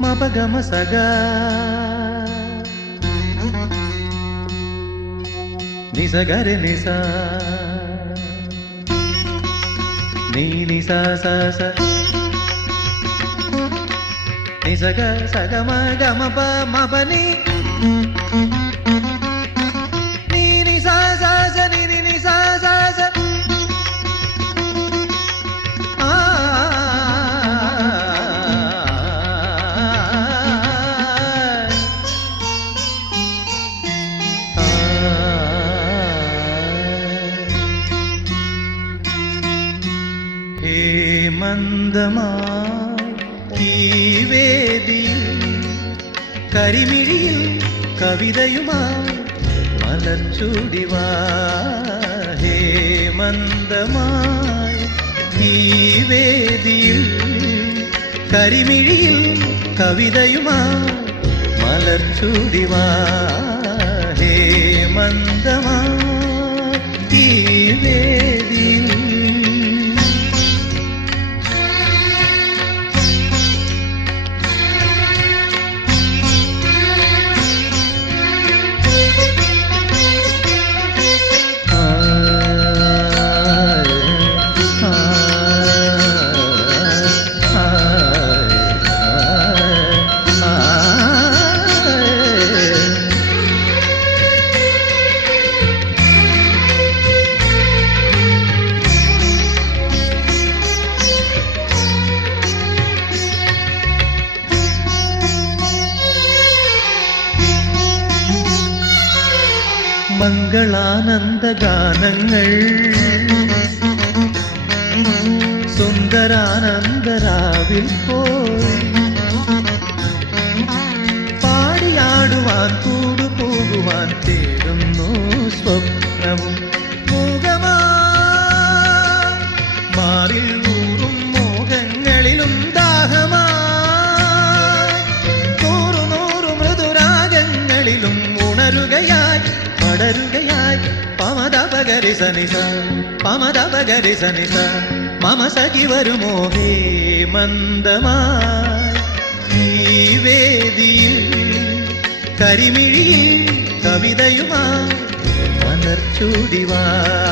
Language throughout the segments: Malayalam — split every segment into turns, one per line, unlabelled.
మపగమ సగా నిసగరి నిసా. నీ నిసా సా సా. నిసగ సగమ గమ ప మపని. கந்தமாய் தீவேதி கரிமிழியில் கவிதையுமாய் மலர்ச்சூடிவாஹே மந்தமாய். தீவேதியில் கரிமிழியில் கவிதையுமாய் மலர்ச்சூடிவாஹே மந்தமாய். தீவே മംഗളാനന്ദ ഗാനങ്ങൾ സുന്ദരാനന്ദരാവിൽ പോയി. പാടിയാടുവാൻ കൂടുപോകുവാൻ തേടുന്നു സ്വപ്നവും മൂകമാ മാറിൽ ഊറും മോഹങ്ങളിലും ദാഹമാ. பாடருடையாய் பமதபகரிசனிச பமதபகரிசனிச மம சகி வருமோ ஹே மந்தமாய்? நீவேதியில் கரிமிழியில் கவிதையுமாய் மலர் சூடிவாய்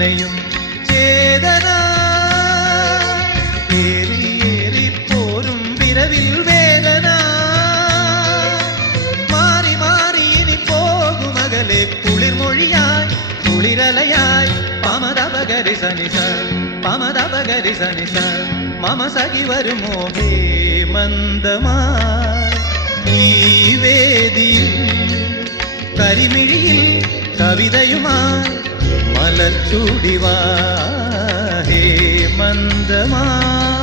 പിന്നെയും ചേതന. ഏറിയേറി പോരും വിരവിൽ വേദന. മാറി മാറി ഇനി പോകുമകലെ കുളിർമൊഴിയായി കുളിരലയായി. പമതപകരി സനിസ പമതപകരി സനിസ മമ സഖി വരുമോ മന്ദമാ ഈ വേദിയിൽ കരിമിഴിയിൽ കവിതയുമായി മലർച്ചൂടിവാ ഹേ വേദിയിൽ